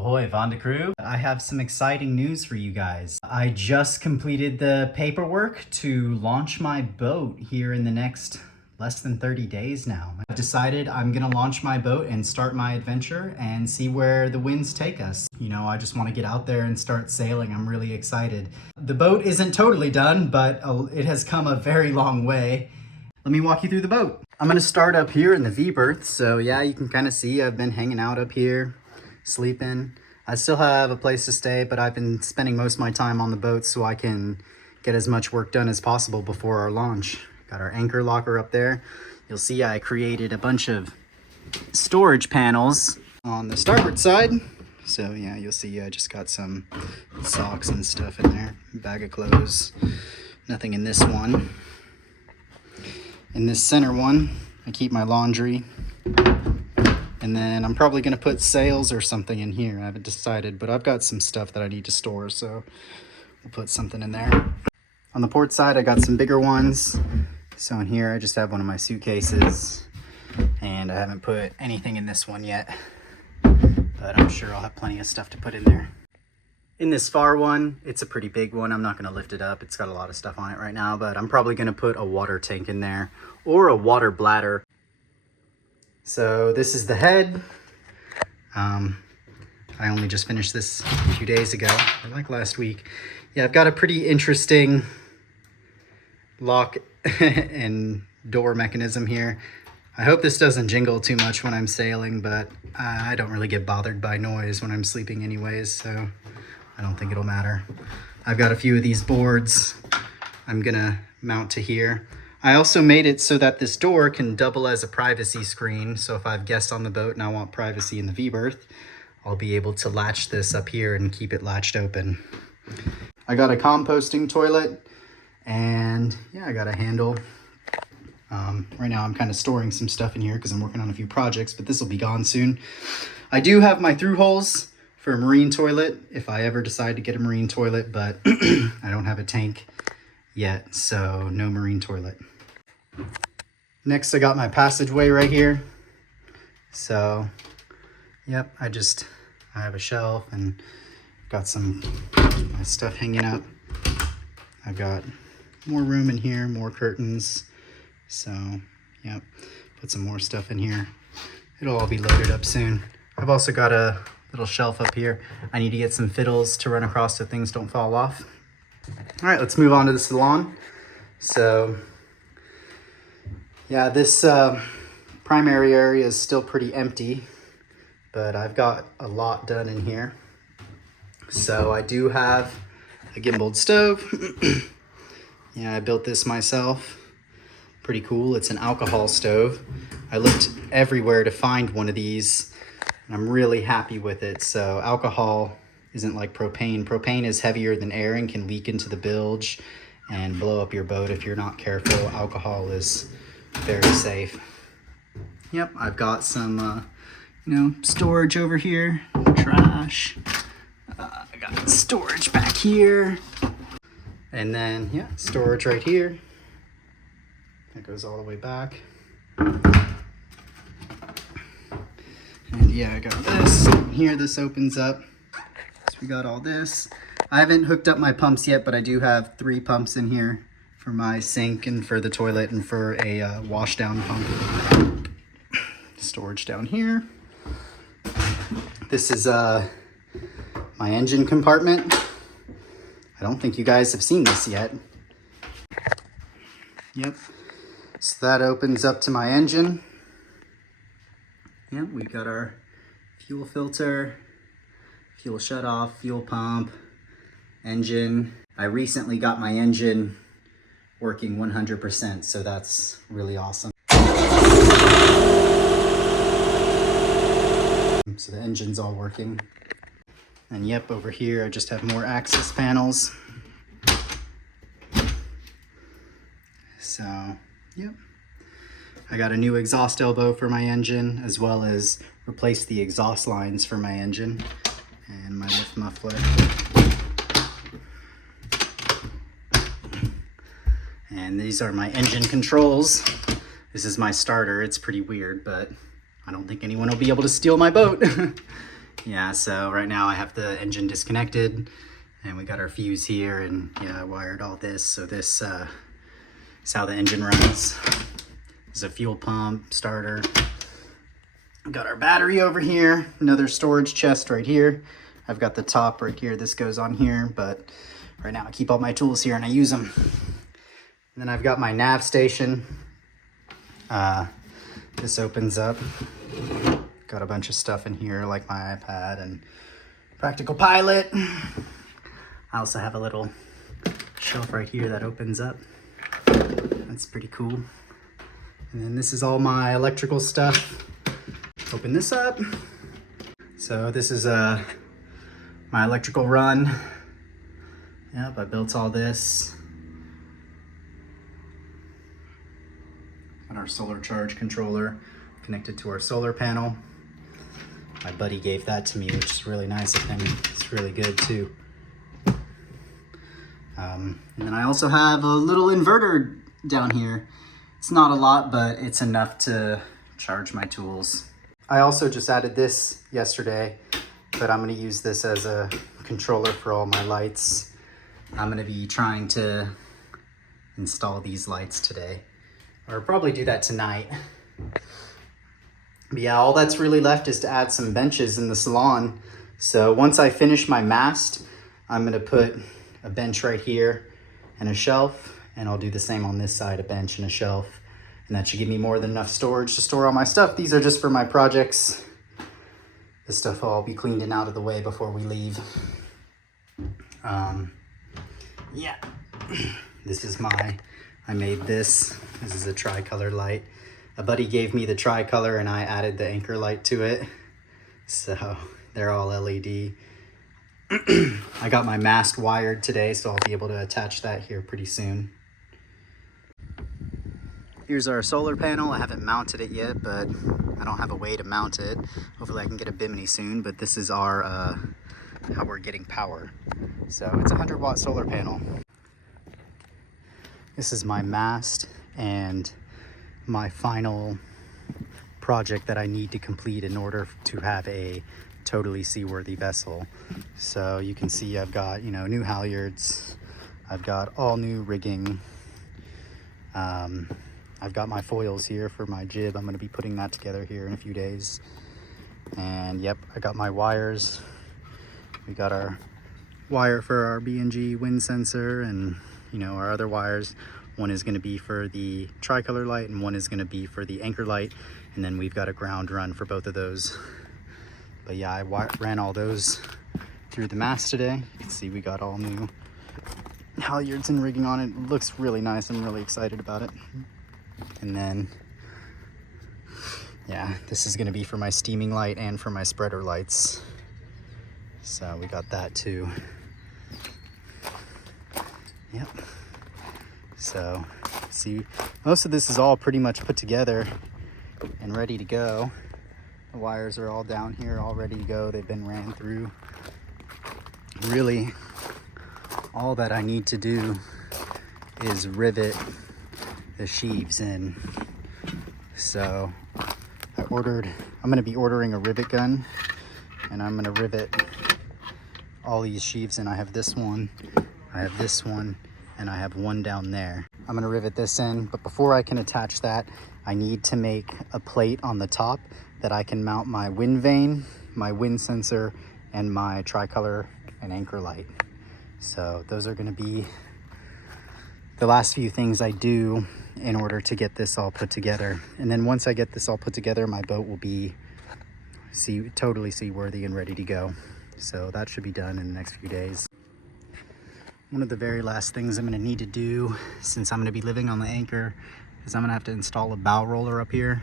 Ahoy, Vonda Crew. I have some exciting news for you guys. I just completed the paperwork to launch my boat here in the next less than 30 days now. I've decided I'm gonna launch my boat and start my adventure and see where the winds take us. You know, I just wanna get out there and start sailing. I'm really excited. The boat isn't totally done, but it has come a very long way. Let me walk you through the boat. I'm gonna start up here in the V-berth. So yeah, you can kind of see I've been hanging out up here, sleeping. I still have a place to stay, but I've been spending most of my time on the boat so I can get as much work done as possible before our launch. Got our anchor locker up there. You'll see I created a bunch of storage panels on the starboard side. So yeah, you'll see I just got some socks and stuff in there, bag of clothes. Nothing in this one. In this center one, I keep my laundry. And then I'm probably gonna put sails or something in here. I haven't decided, but I've got some stuff that I need to store, so we'll put something in there. On the port side, I got some bigger ones. So in here, I just have one of my suitcases, and I haven't put anything in this one yet, but I'm sure I'll have plenty of stuff to put in there. In this far one, it's a pretty big one. I'm not gonna lift it up. It's got a lot of stuff on it right now, but I'm probably gonna put a water tank in there or a water bladder. So this is the head. I only just finished this a few days ago, or like last week. Yeah, I've got a pretty interesting lock and door mechanism here. I hope this doesn't jingle too much when I'm sailing, but I don't really get bothered by noise when I'm sleeping anyways, so I don't think it'll matter. I've got a few of these boards I'm gonna mount to here. I also made it so that this door can double as a privacy screen. So if I have guests on the boat and I want privacy in the V-berth, I'll be able to latch this up here and keep it latched open. I got a composting toilet and yeah, I got a handle. Right now I'm kind of storing some stuff in here because I'm working on a few projects, but this will be gone soon. I do have my through holes for a marine toilet if I ever decide to get a marine toilet, but I don't have a tank yet, so no marine toilet. Next, I got my passageway right here. So, yep, I have a shelf and got some my stuff hanging up. I've got more room in here, more curtains. So, yep, put some more stuff in here. It'll all be loaded up soon. I've also got a little shelf up here. I need to get some fiddles to run across so things don't fall off. All right, let's move on to the salon. So, yeah, this primary area is still pretty empty, but I've got a lot done in here. So I do have a gimbaled stove. Yeah, I built this myself. Pretty cool. It's an alcohol stove. I looked everywhere to find one of these, and I'm really happy with it. So alcohol isn't like propane. Propane is heavier than air and can leak into the bilge and blow up your boat if you're not careful. Alcohol is very safe. Yep, I've got some, storage over here, trash. I got storage back here. And then, yeah, storage right here. That goes all the way back. And yeah, I got this. Here, this opens up. So we got all this. I haven't hooked up my pumps yet, but I do have 3 pumps in here for my sink and for the toilet and for a wash down pump. Storage down here. This is my engine compartment. I don't think you guys have seen this yet. Yep. So that opens up to my engine. Yep, we've got our fuel filter, fuel shutoff, fuel pump, engine. I recently got my engine working 100%, so that's really awesome. So the engine's all working. And yep, over here I just have more access panels. So, yep. I got a new exhaust elbow for my engine, as well as replaced the exhaust lines for my engine and my lift muffler. And these are my engine controls. This is my starter. It's pretty weird, but I don't think anyone will be able to steal my boat. Yeah, so right now I have the engine disconnected and we got our fuse here, and yeah, I wired all this. So this is how the engine runs. There's a fuel pump, starter. We've got our battery over here, another storage chest right here. I've got the top right here, this goes on here, but right now I keep all my tools here and I use them. And then I've got my nav station. This opens up. Got a bunch of stuff in here like my iPad and Practical Pilot. I also have a little shelf right here that opens up. That's pretty cool. And then this is all my electrical stuff. Open this up. So this is my electrical run. Yep, I built all this. And our solar charge controller connected to our solar panel. My buddy gave that to me, which is really nice of him. It's really good too. And then I also have a little inverter down here. It's not a lot, but it's enough to charge my tools. I also just added this yesterday, but I'm gonna use this as a controller for all my lights. I'm gonna be trying to install these lights today, or probably do that tonight. But yeah, all that's really left is to add some benches in the salon. So once I finish my mast, I'm gonna put a bench right here and a shelf, and I'll do the same on this side, a bench and a shelf. And that should give me more than enough storage to store all my stuff. These are just for my projects. This stuff will all be cleaned and out of the way before we leave. Yeah, this is I made this. This is a tricolor light. A buddy gave me the tricolor and I added the anchor light to it. So they're all LED. I got my mast wired today, so I'll be able to attach that here pretty soon. Here's our solar panel. I haven't mounted it yet, but I don't have a way to mount it. Hopefully I can get a bimini soon, but this is our how we're getting power. So it's a 100-watt solar panel. This is my mast and my final project that I need to complete in order to have a totally seaworthy vessel. So you can see I've got, you know, new halyards. I've got all new rigging. I've got my foils here for my jib. I'm going to be putting that together here in a few days. And yep, I got my wires. We got our wire for our B&G wind sensor, and you know, our other wires. One is going to be for the tricolor light and one is going to be for the anchor light, and then we've got a ground run for both of those. But yeah, I ran all those through the mast today. You can see we got all new halyards and rigging on it. It looks really nice. I'm really excited about it. And then yeah, this is going to be for my steaming light and for my spreader lights. So we got that too. Yep. So see, most of this is all pretty much put together and ready to go. The wires are all down here, all ready to go. They've been ran through. Really, all that I need to do is rivet the sheaves in. So I'm gonna be ordering a rivet gun, and I'm gonna rivet all these sheaves in. I have this one, I have this one, and I have one down there. I'm gonna rivet this in, but before I can attach that, I need to make a plate on the top that I can mount my wind vane, my wind sensor, and my tricolor and anchor light. So those are gonna be the last few things I do in order to get this all put together. And then once I get this all put together, my boat will be totally seaworthy and ready to go. So that should be done in the next few days. One of the very last things I'm gonna need to do, since I'm gonna be living on the anchor, is I'm gonna have to install a bow roller up here.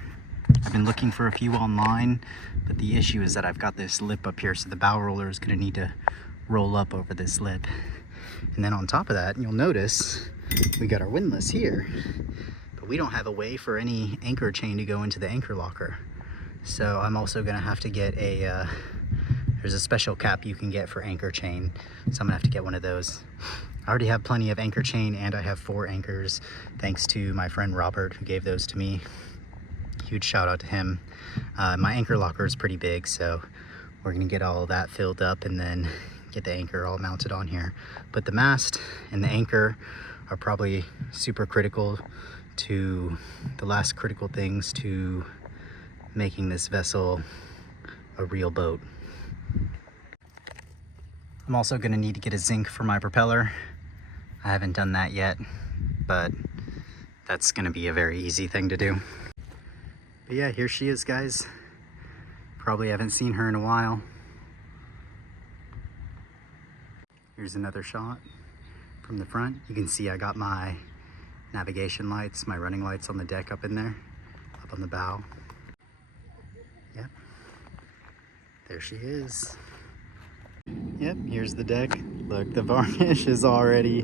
I've been looking for a few online, but the issue is that I've got this lip up here, so the bow roller is gonna need to roll up over this lip. And then on top of that, you'll notice we got our windlass here, but we don't have a way for any anchor chain to go into the anchor locker. So I'm also gonna have to get there's a special cap you can get for anchor chain. So I'm gonna have to get one of those. I already have plenty of anchor chain, and I have 4 anchors, thanks to my friend Robert, who gave those to me. Huge shout out to him. My anchor locker is pretty big, so We're gonna get all of that filled up and then get the anchor all mounted on here. But the mast and the anchor are probably super critical to the last critical things to making this vessel a real boat. I'm also gonna need to get a zinc for my propeller. I haven't done that yet, but that's gonna be a very easy thing to do. But yeah, here she is, guys. Probably haven't seen her in a while. Here's another shot from the front. You can see I got my navigation lights, my running lights on the deck up in there, up on the bow. Yep, there she is. Yep, here's the deck. Look, the varnish is already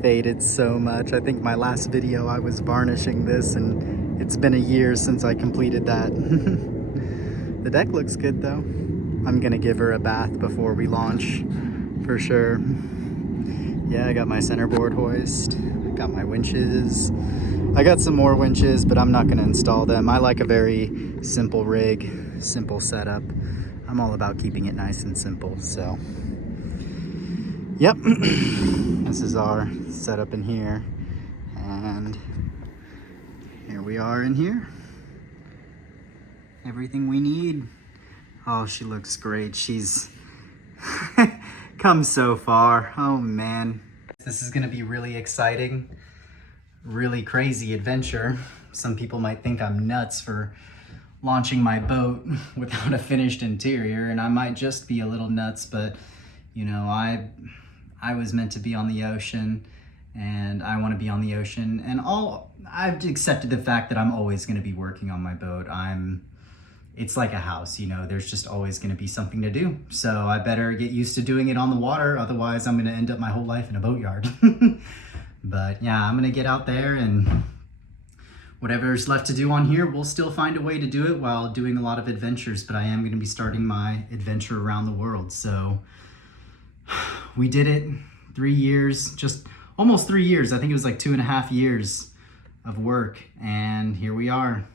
faded so much. I think my last video I was varnishing this and it's been a year since I completed that. The deck looks good though. I'm gonna give her a bath before we launch for sure. Yeah, I got my centerboard hoist, got my winches. I got some more winches, but I'm not gonna install them. I like a very simple rig, simple setup. I'm all about keeping it nice and simple, so. Yep, this is our setup in here. And here we are in here. Everything we need. Oh, she looks great. She's come so far. Oh man. This is gonna be really exciting, really crazy adventure. Some people might think I'm nuts for launching my boat without a finished interior, and I might just be a little nuts, but you know, I was meant to be on the ocean and I want to be on the ocean, and I've accepted the fact that I'm always going to be working on my boat. It's like a house, you know, there's just always going to be something to do. So I better get used to doing it on the water. Otherwise I'm going to end up my whole life in a boatyard. But yeah, I'm going to get out there, and whatever's left to do on here, we'll still find a way to do it while doing a lot of adventures. But I am going to be starting my adventure around the world. So we did it. 3 years, just almost 3 years. I think it was like 2.5 years of work. And here we are.